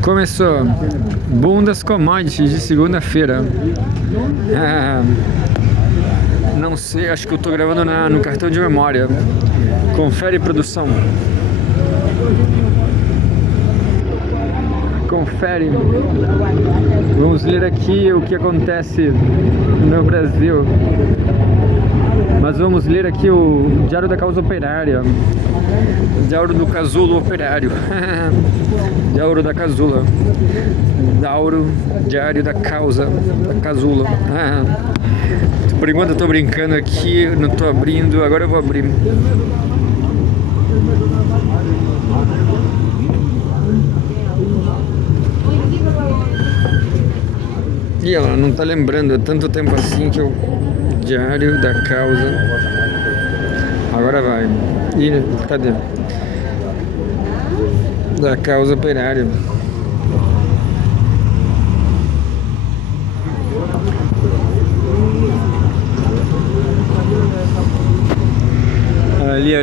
Começou. Boom das commodities de segunda-feira. Não sei, acho que eu tô gravando no cartão de memória. Confere, produção. Confere. Vamos ler aqui o que acontece no Brasil. Mas vamos ler aqui o Diário da Causa Operária. Diário do Casulo Operário. Diário da Casula. Diário da Causa da Casula. Por enquanto eu tô brincando aqui, não tô abrindo, agora eu vou abrir. E ela não tá lembrando, é tanto tempo assim que eu... Diário da Causa. Agora vai. E cadê? Da Causa Operária. Ali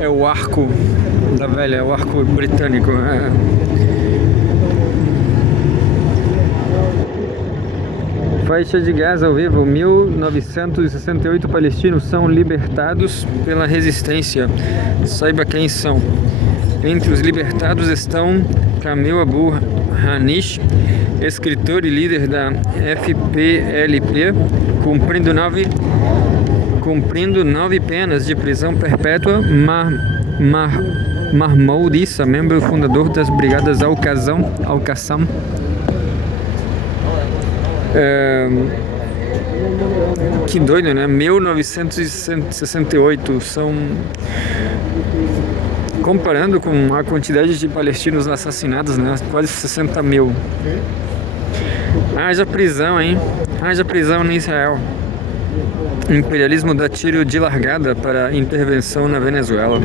é o arco da velha, é o arco britânico. Faixa de Gaza ao vivo. 1968 palestinos são libertados pela resistência. Saiba quem são. Entre os libertados estão Kamel Abu Hanish, escritor e líder da FPLP, cumprindo 9 penas de prisão perpétua. Mahmoud Issa, membro fundador das Brigadas Al-Qassam. Que doido, né? 1968 são... Comparando com a quantidade de palestinos assassinados, né? Quase 60 mil. Haja prisão, hein? Haja prisão em Israel. O imperialismo dá tiro de largada para intervenção na Venezuela.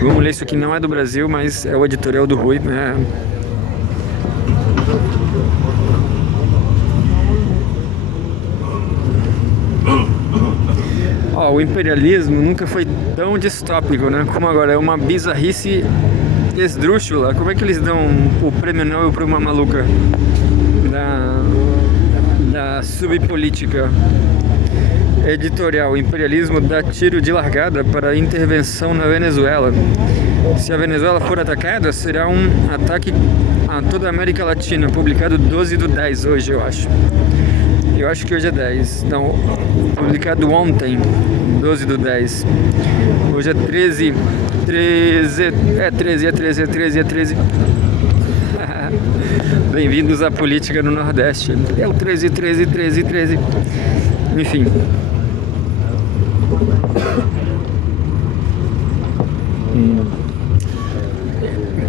Vamos ler isso aqui, não é do Brasil, mas é o editorial do Rui, né? O imperialismo nunca foi tão distópico, né? Como agora, é uma bizarrice esdrúxula. Como é que eles dão o prêmio Nobel para uma maluca da subpolítica? Editorial: o imperialismo dá tiro de largada para a intervenção na Venezuela. Se a Venezuela for atacada, será um ataque a toda a América Latina. Publicado 12/10 hoje, eu acho. Eu acho que hoje é 10. Não, publicado ontem, 12/10. Hoje é 13. É 13. Bem-vindos à política no Nordeste. É o 13. Enfim.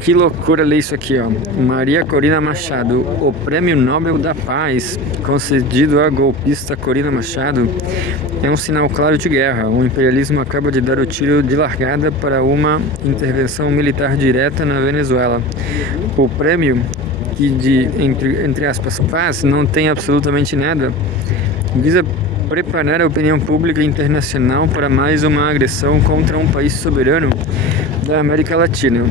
Que loucura ler isso aqui, ó. Maria Corina Machado, o Prêmio Nobel da Paz, concedido à golpista Corina Machado, é um sinal claro de guerra. O imperialismo acaba de dar o tiro de largada para uma intervenção militar direta na Venezuela. O prêmio, que de, entre aspas, paz, não tem absolutamente nada, visa preparar a opinião pública internacional para mais uma agressão contra um país soberano da América Latina.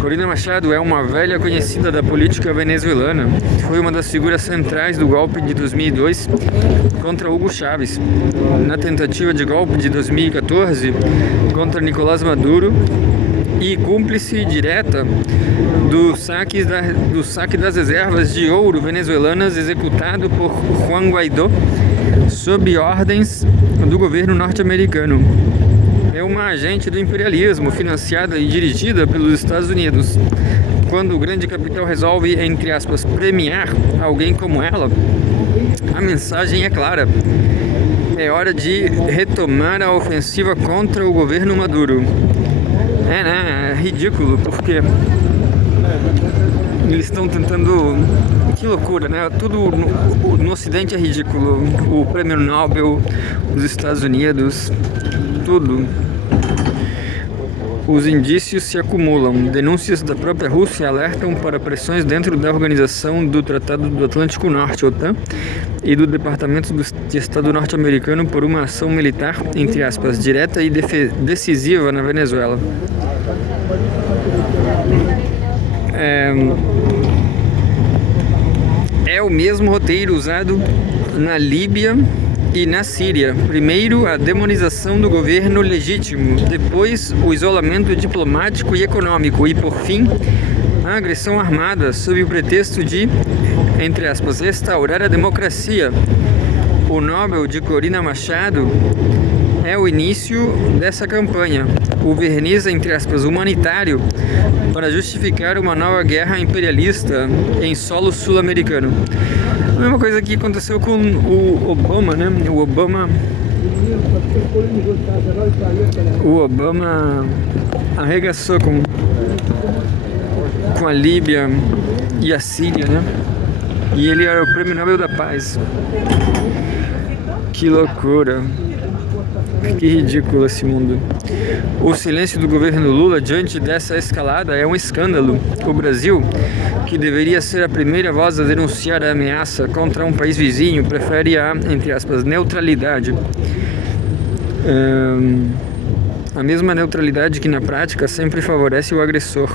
Corina Machado é uma velha conhecida da política venezuelana. Foi uma das figuras centrais do golpe de 2002 contra Hugo Chávez, na tentativa de golpe de 2014 contra Nicolás Maduro e cúmplice direta do saque das reservas de ouro venezuelanas executado por Juan Guaidó sob ordens do governo norte-americano. É uma agente do imperialismo, financiada e dirigida pelos Estados Unidos. Quando o grande capital resolve, entre aspas, premiar alguém como ela, a mensagem é clara. É hora de retomar a ofensiva contra o governo Maduro. É ridículo, porque eles estão tentando... Que loucura, né? Tudo no Ocidente é ridículo. O Prêmio Nobel, os Estados Unidos, tudo. Os indícios se acumulam. Denúncias da própria Rússia alertam para pressões dentro da Organização do Tratado do Atlântico Norte, OTAN, e do Departamento de Estado norte-americano por uma ação militar, entre aspas, direta e decisiva na Venezuela. É o mesmo roteiro usado na Líbia e na Síria. Primeiro, a demonização do governo legítimo, depois o isolamento diplomático e econômico e, por fim, a agressão armada sob o pretexto de, entre aspas, restaurar a democracia. O Nobel de Corina Machado é o início dessa campanha, o verniz, entre aspas, humanitário, para justificar uma nova guerra imperialista em solo sul-americano. A mesma coisa que aconteceu com o Obama, né? O Obama arregaçou com a Líbia e a Síria, né? E ele era o Prêmio Nobel da Paz. Que loucura. Que ridículo esse mundo. O silêncio do governo Lula diante dessa escalada é um escândalo. O Brasil, que deveria ser a primeira voz a denunciar a ameaça contra um país vizinho, prefere a, entre aspas, neutralidade. A mesma neutralidade que na prática sempre favorece o agressor.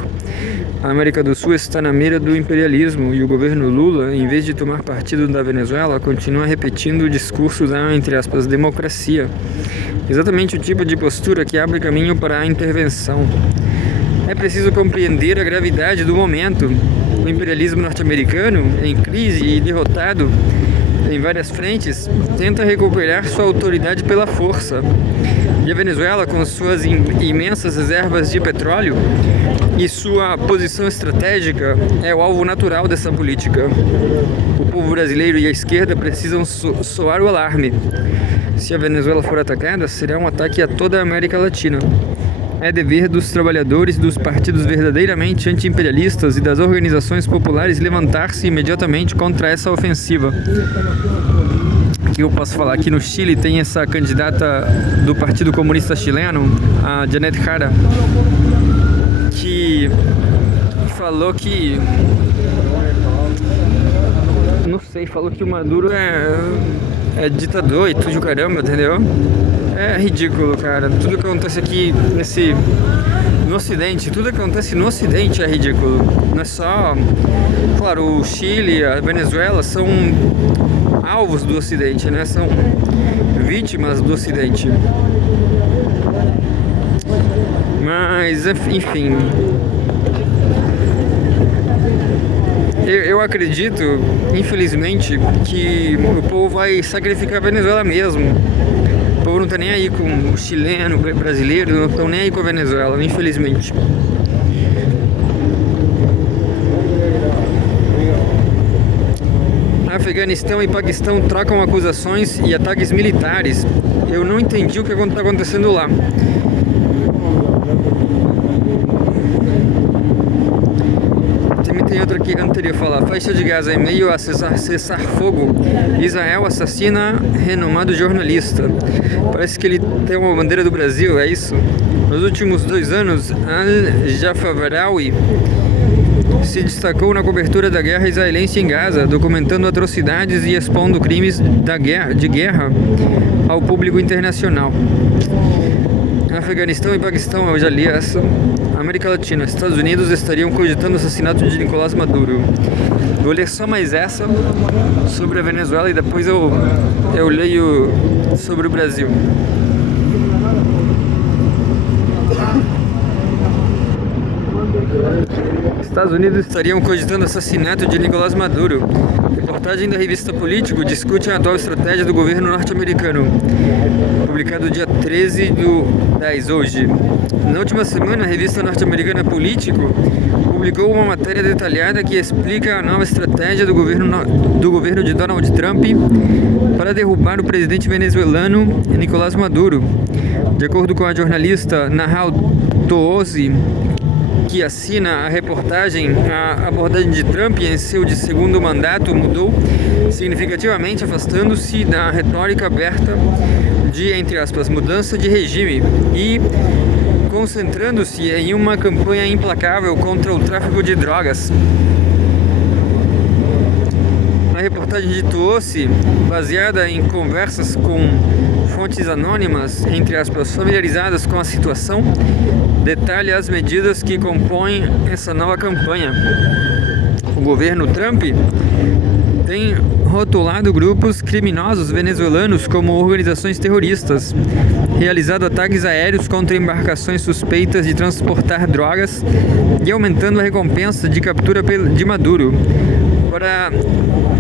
A América do Sul está na mira do imperialismo e o governo Lula, em vez de tomar partido da Venezuela, continua repetindo o discurso da, entre aspas, democracia. Exatamente o tipo de postura que abre caminho para a intervenção. É preciso compreender a gravidade do momento. O imperialismo norte-americano, em crise e derrotado em várias frentes, tenta recuperar sua autoridade pela força. E a Venezuela, com suas imensas reservas de petróleo e sua posição estratégica, é o alvo natural dessa política. O povo brasileiro e a esquerda precisam soar o alarme. Se a Venezuela for atacada, será um ataque a toda a América Latina. É dever dos trabalhadores, dos partidos verdadeiramente anti-imperialistas e das organizações populares levantar-se imediatamente contra essa ofensiva. Que eu posso falar, aqui no Chile tem essa candidata do Partido Comunista Chileno, a Janet Jara, que falou que... não sei, falou que o Maduro é ditador e tudo, caramba, entendeu? É ridículo, cara. Tudo que acontece aqui no Ocidente, tudo que acontece no Ocidente é ridículo. Não é só... Claro, o Chile, a Venezuela são alvos do Ocidente, né? São vítimas do Ocidente. Mas, enfim... Eu acredito, infelizmente, que o povo vai sacrificar a Venezuela mesmo. O povo não tá nem aí com o chileno, o brasileiro, não estão nem aí com a Venezuela, infelizmente. Afeganistão e Paquistão trocam acusações e ataques militares. Eu não entendi o que está acontecendo lá. Tem outra aqui que eu não teria falar. Faixa de Gaza, em meio a cessar fogo, Israel assassina renomado jornalista. Parece que ele tem uma bandeira do Brasil, é isso? Nos últimos 2 anos, Al-Jafarawi se destacou na cobertura da guerra israelense em Gaza, documentando atrocidades e expondo crimes de guerra ao público internacional. Afeganistão e Paquistão, eu já li essa. América Latina, Estados Unidos estariam cogitando o assassinato de Nicolás Maduro. Vou ler só mais essa sobre a Venezuela e depois eu leio sobre o Brasil. Estados Unidos estariam cogitando o assassinato de Nicolás Maduro. Reportagem da revista Político discute a atual estratégia do governo norte-americano. Publicado dia 13/10, hoje. Na última semana, a revista norte-americana Político publicou uma matéria detalhada que explica a nova estratégia do governo de Donald Trump para derrubar o presidente venezuelano Nicolás Maduro. De acordo com a jornalista Nahal Toosi, que assina a reportagem, a abordagem de Trump em seu segundo mandato mudou significativamente, afastando-se da retórica aberta de, entre aspas, mudança de regime e concentrando-se em uma campanha implacável contra o tráfico de drogas. A reportagem de Tuosi, baseada em conversas com fontes anônimas, entre aspas, familiarizadas com a situação, detalha as medidas que compõem essa nova campanha. O governo Trump tem rotulado grupos criminosos venezuelanos como organizações terroristas, realizado ataques aéreos contra embarcações suspeitas de transportar drogas e aumentando a recompensa de captura de Maduro para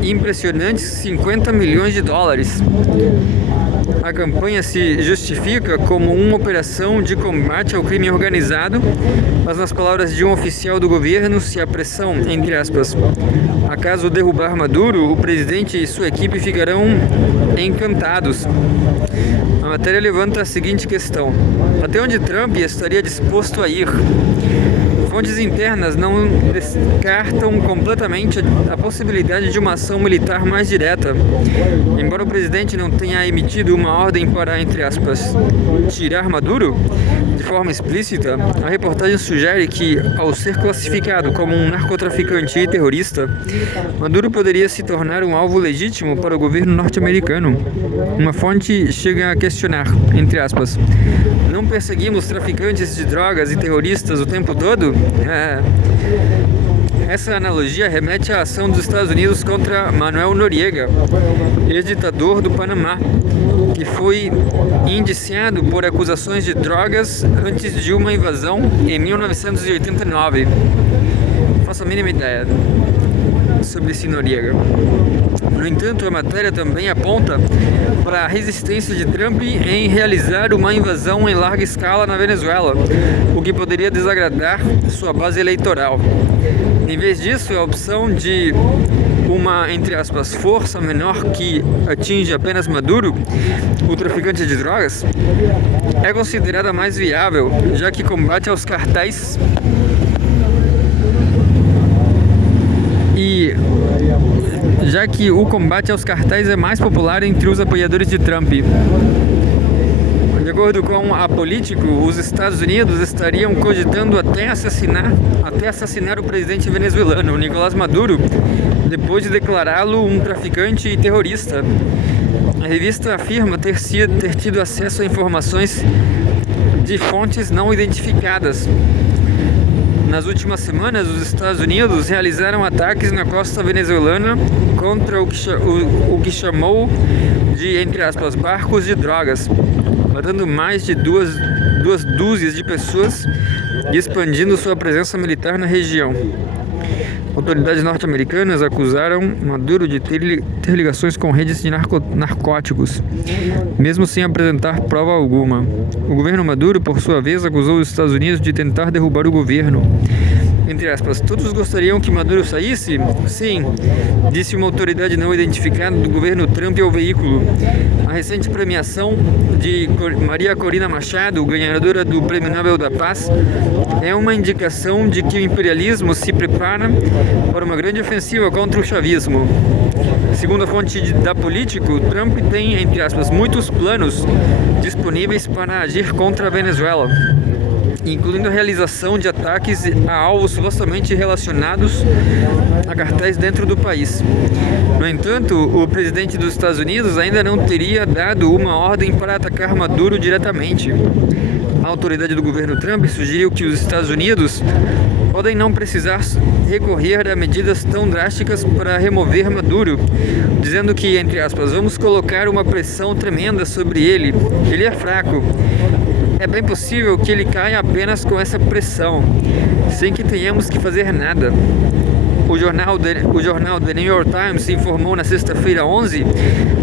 impressionantes 50 milhões de dólares. A campanha se justifica como uma operação de combate ao crime organizado, mas nas palavras de um oficial do governo, se a pressão, entre aspas, acaso derrubar Maduro, o presidente e sua equipe ficarão encantados. A matéria levanta a seguinte questão: até onde Trump estaria disposto a ir? Fontes internas não descartam completamente a possibilidade de uma ação militar mais direta. Embora o presidente não tenha emitido uma ordem para, entre aspas, tirar Maduro, de forma explícita, a reportagem sugere que, ao ser classificado como um narcotraficante e terrorista, Maduro poderia se tornar um alvo legítimo para o governo norte-americano. Uma fonte chega a questionar, entre aspas, não perseguimos traficantes de drogas e terroristas o tempo todo? Essa analogia remete à ação dos Estados Unidos contra Manuel Noriega, ex-ditador do Panamá, que foi indiciado por acusações de drogas antes de uma invasão em 1989. Não faço a mínima ideia sobre esse Noriega. No entanto, a matéria também aponta para a resistência de Trump em realizar uma invasão em larga escala na Venezuela, o que poderia desagradar sua base eleitoral. Em vez disso, a opção de uma, entre aspas, força menor que atinge apenas Maduro, o traficante de drogas, é considerada mais viável, já que combate aos cartéis já que o combate aos cartéis é mais popular entre os apoiadores de Trump. De acordo com a Político, os Estados Unidos estariam cogitando até assassinar o presidente venezuelano, Nicolás Maduro, depois de declará-lo um traficante e terrorista. A revista afirma ter tido acesso a informações de fontes não identificadas. Nas últimas semanas, os Estados Unidos realizaram ataques na costa venezuelana contra o que chamou de, entre aspas, barcos de drogas, matando mais de duas dúzias de pessoas e expandindo sua presença militar na região. Autoridades norte-americanas acusaram Maduro de ter ligações com redes de narcóticos, mesmo sem apresentar prova alguma. O governo Maduro, por sua vez, acusou os Estados Unidos de tentar derrubar o governo. Entre aspas, todos gostariam que Maduro saísse? Sim, disse uma autoridade não identificada do governo Trump ao veículo. A recente premiação de Maria Corina Machado, ganhadora do Prêmio Nobel da Paz, é uma indicação de que o imperialismo se prepara para uma grande ofensiva contra o chavismo. Segundo a fonte da Político, Trump tem, entre aspas, muitos planos disponíveis para agir contra a Venezuela, incluindo a realização de ataques a alvos supostamente relacionados a cartéis dentro do país. No entanto, o presidente dos Estados Unidos ainda não teria dado uma ordem para atacar Maduro diretamente. A autoridade do governo Trump sugeriu que os Estados Unidos podem não precisar recorrer a medidas tão drásticas para remover Maduro, dizendo que, entre aspas, vamos colocar uma pressão tremenda sobre ele. Ele é fraco. É bem possível que ele caia apenas com essa pressão, sem que tenhamos que fazer nada. O jornal The New York Times informou na sexta-feira 11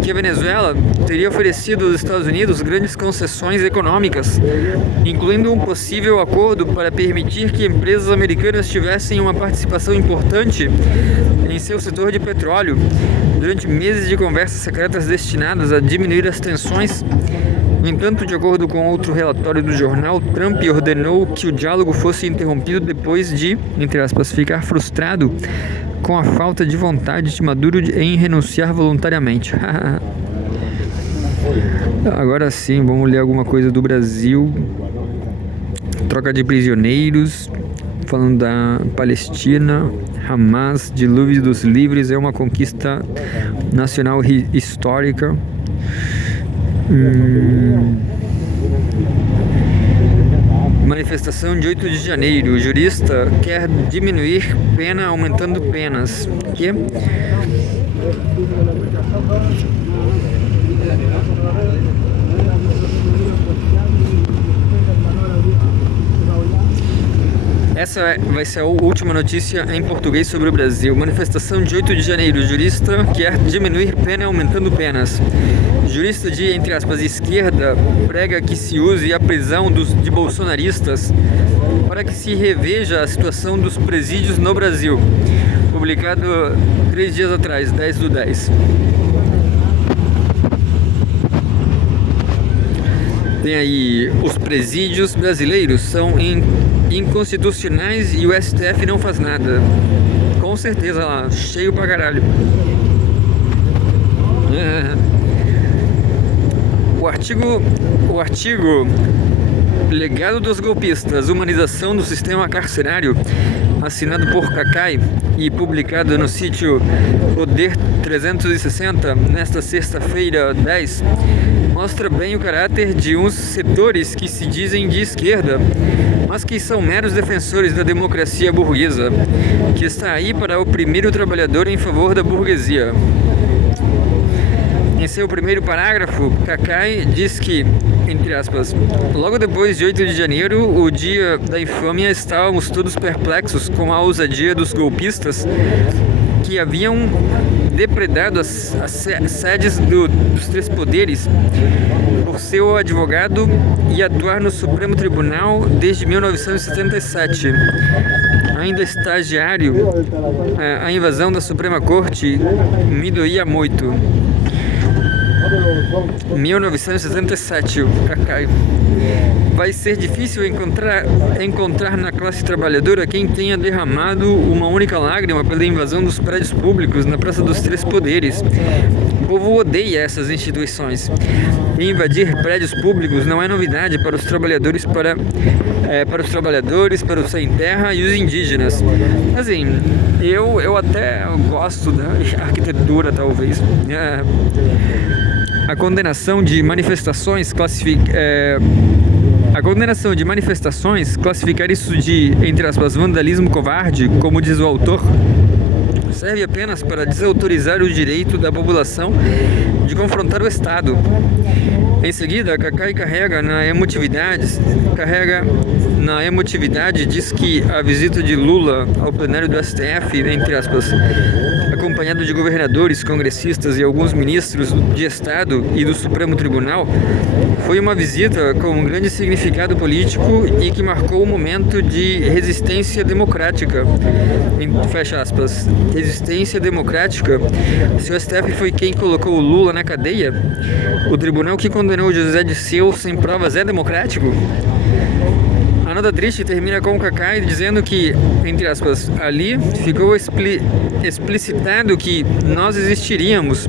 que a Venezuela teria oferecido aos Estados Unidos grandes concessões econômicas, incluindo um possível acordo para permitir que empresas americanas tivessem uma participação importante em seu setor de petróleo, durante meses de conversas secretas destinadas a diminuir as tensões. No entanto, de acordo com outro relatório do jornal, Trump ordenou que o diálogo fosse interrompido depois de, entre aspas, ficar frustrado com a falta de vontade de Maduro em renunciar voluntariamente. Agora sim, vamos ler alguma coisa do Brasil. Troca de prisioneiros, falando da Palestina. Hamas, dilúvio dos livres, é uma conquista nacional histórica. Manifestação de 8 de janeiro. O jurista quer diminuir pena aumentando penas. Que? Essa vai ser a última notícia em português sobre o Brasil. Manifestação de 8 de janeiro. O jurista quer diminuir pena aumentando penas. Jurista de, entre aspas, esquerda prega que se use a prisão de bolsonaristas para que se reveja a situação dos presídios no Brasil. Publicado 3 dias atrás, 10/10. Tem aí: os presídios brasileiros são inconstitucionais e o STF não faz nada. Com certeza lá, cheio pra caralho. O artigo Legado dos Golpistas, Humanização do Sistema Carcerário, assinado por Cacai e publicado no sítio Poder 360, nesta sexta-feira 10, mostra bem o caráter de uns setores que se dizem de esquerda, mas que são meros defensores da democracia burguesa, que está aí para oprimir o trabalhador em favor da burguesia. Em seu primeiro parágrafo, Cacai diz que, entre aspas, logo depois de 8 de janeiro, o dia da infâmia, estávamos todos perplexos com a ousadia dos golpistas que haviam depredado as sedes dos três poderes por seu advogado e atuar no Supremo Tribunal desde 1977. Ainda estagiário, a invasão da Suprema Corte me doía muito. 1977, Cacai. Vai ser difícil encontrar na classe trabalhadora quem tenha derramado uma única lágrima pela invasão dos prédios públicos na Praça dos Três Poderes. O povo odeia essas instituições. E invadir prédios públicos não é novidade para os trabalhadores, para os sem terra e os indígenas. Assim, eu até gosto da arquitetura, talvez. A condenação de manifestações classificar isso de, entre aspas, vandalismo covarde, como diz o autor, serve apenas para desautorizar o direito da população de confrontar o Estado. Em seguida, Cacai carrega na emotividade, diz que a visita de Lula ao plenário do STF, entre aspas, acompanhado de governadores, congressistas e alguns ministros de Estado e do Supremo Tribunal, foi uma visita com um grande significado político e que marcou um momento de resistência democrática. Fecha aspas. Resistência democrática? Se o STF foi quem colocou o Lula na cadeia, o tribunal que condenou José Dirceu sem provas é democrático? A nota triste termina com o Cacai dizendo que, entre aspas, ali ficou explicitado que nós existiríamos,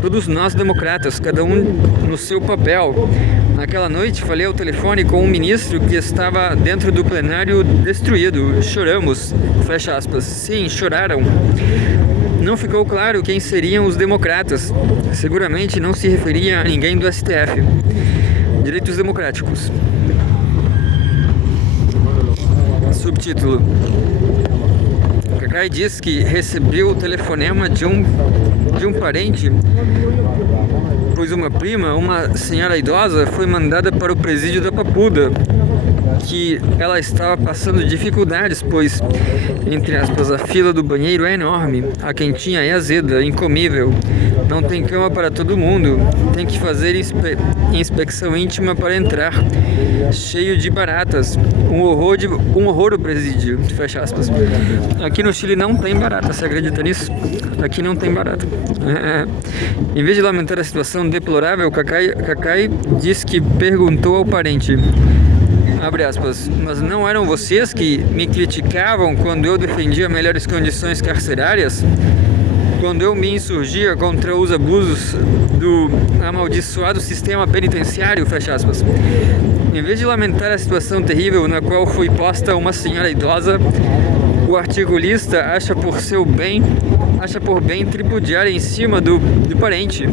todos nós democratas, cada um no seu papel. Naquela noite falei ao telefone com um ministro que estava dentro do plenário destruído. Choramos, fecha aspas. Sim, choraram. Não ficou claro quem seriam os democratas. Seguramente não se referia a ninguém do STF. Direitos democráticos. Subtítulo: Cacai diz que recebeu o telefonema de um parente, pois uma prima, uma senhora idosa, foi mandada para o presídio da Papuda, que ela estava passando dificuldades, pois, entre aspas, a fila do banheiro é enorme, a quentinha é azeda, incomível, não tem cama para todo mundo, tem que fazer inspeção íntima para entrar, cheio de baratas, um horror o presídio, fecha aspas. Aqui no Chile não tem barata, você acredita nisso? Aqui não tem barata. Em vez de lamentar a situação deplorável, Cacai diz que perguntou ao parente, abre aspas, mas não eram vocês que me criticavam quando eu defendia melhores condições carcerárias? Quando eu me insurgia contra os abusos do amaldiçoado sistema penitenciário, fecha aspas. Em vez de lamentar a situação terrível na qual foi posta uma senhora idosa, o articulista acha por bem tripudiar em cima do parente.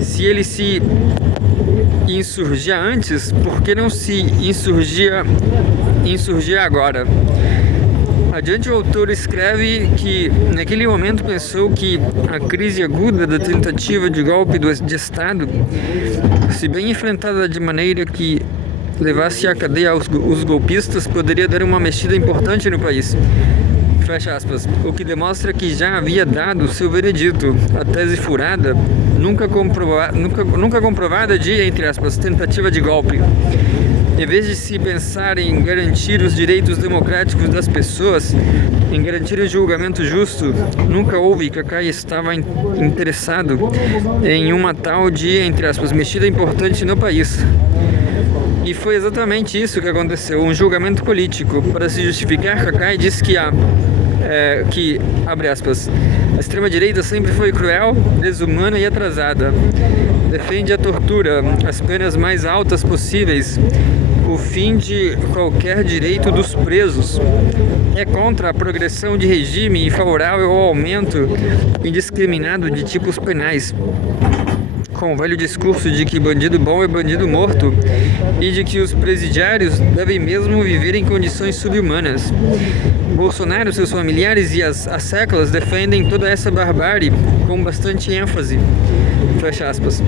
Se ele se insurgia antes, por que não se insurgia agora? Adiante, o autor escreve que naquele momento pensou que a crise aguda da tentativa de golpe de Estado, se bem enfrentada de maneira que levasse à cadeia os golpistas, poderia dar uma mexida importante no país. Fecha aspas. O que demonstra que já havia dado seu veredito, a tese furada, nunca comprovada de, entre aspas, tentativa de golpe. Em vez de se pensar em garantir os direitos democráticos das pessoas, em garantir um julgamento justo, nunca houve. Kakai estava interessado em uma tal de, entre aspas, mexida importante no país. E foi exatamente isso que aconteceu, um julgamento político. Para se justificar, Kakai disse que abre aspas, a extrema-direita sempre foi cruel, desumana e atrasada. Defende a tortura, as penas mais altas possíveis, o fim de qualquer direito dos presos. É contra a progressão de regime e favorável ao aumento indiscriminado de tipos penais, com o velho discurso de que bandido bom é bandido morto e de que os presidiários devem mesmo viver em condições subhumanas. Bolsonaro, seus familiares e as séculas defendem toda essa barbárie com bastante ênfase. Fecha aspas.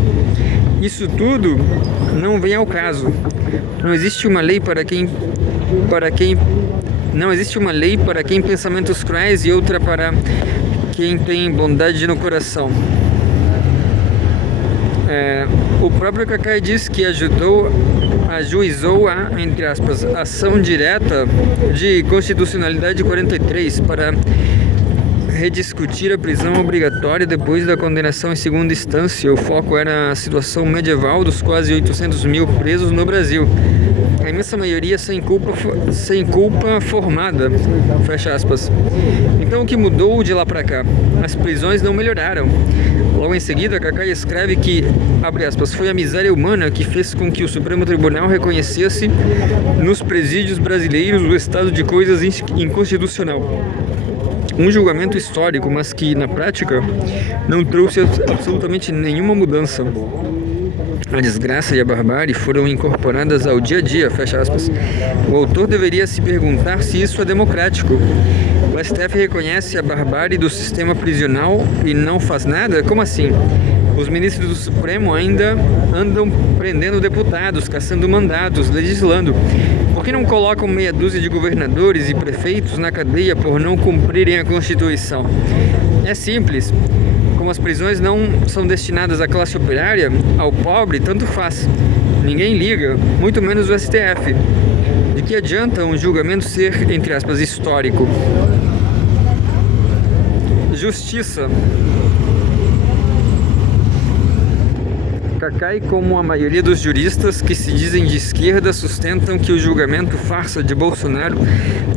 Isso tudo não vem ao caso. Não existe uma lei para quem pensamentos cruéis e outra para quem tem bondade no coração. O próprio Kakai diz que ajuizou a, entre aspas, ação direta de constitucionalidade 43 para rediscutir a prisão obrigatória depois da condenação em segunda instância. O foco era a situação medieval dos quase 800 mil presos no Brasil, a imensa maioria sem culpa formada, fecha aspas. Então o que mudou de lá para cá? As prisões não melhoraram. Logo em seguida, Kakai escreve que, abre aspas, foi a miséria humana que fez com que o Supremo Tribunal reconhecesse nos presídios brasileiros o estado de coisas inconstitucional. Um julgamento histórico, mas que, na prática, não trouxe absolutamente nenhuma mudança. A desgraça e a barbárie foram incorporadas ao dia a dia, fecha aspas. O autor deveria se perguntar se isso é democrático. O STF reconhece a barbárie do sistema prisional e não faz nada? Como assim? Os ministros do Supremo ainda andam prendendo deputados, caçando mandatos, legislando. Por que não colocam meia dúzia de governadores e prefeitos na cadeia por não cumprirem a Constituição? É simples. Como as prisões não são destinadas à classe operária, ao pobre, tanto faz. Ninguém liga, muito menos o STF. De que adianta um julgamento ser, entre aspas, histórico? Justiça. Kakai, como a maioria dos juristas que se dizem de esquerda, sustentam que o julgamento farsa de Bolsonaro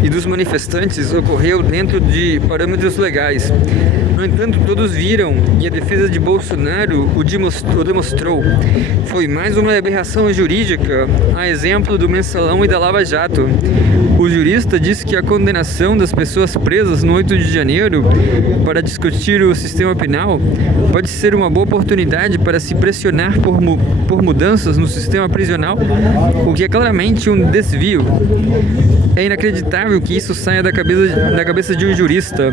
e dos manifestantes ocorreu dentro de parâmetros legais. No entanto, todos viram, e a defesa de Bolsonaro o demonstrou. Foi mais uma aberração jurídica, a exemplo do Mensalão e da Lava Jato. O jurista disse que a condenação das pessoas presas no 8 de janeiro para discutir o sistema penal pode ser uma boa oportunidade para se pressionar por mudanças no sistema prisional, o que é claramente um desvio. É inacreditável que isso saia da cabeça de um jurista.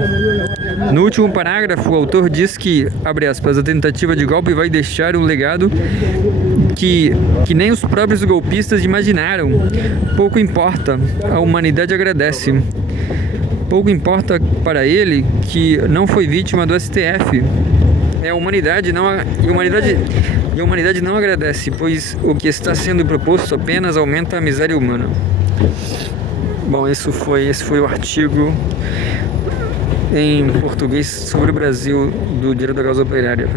No último parágrafo, o autor diz que, abre aspas, a tentativa de golpe vai deixar um legado que nem os próprios golpistas imaginaram. Pouco importa, a humanidade agradece. Pouco importa para ele que não foi vítima do STF. A humanidade não agradece, pois o que está sendo proposto apenas aumenta a miséria humana. Bom, esse foi o artigo em português sobre o Brasil do Diário da Causa Operária.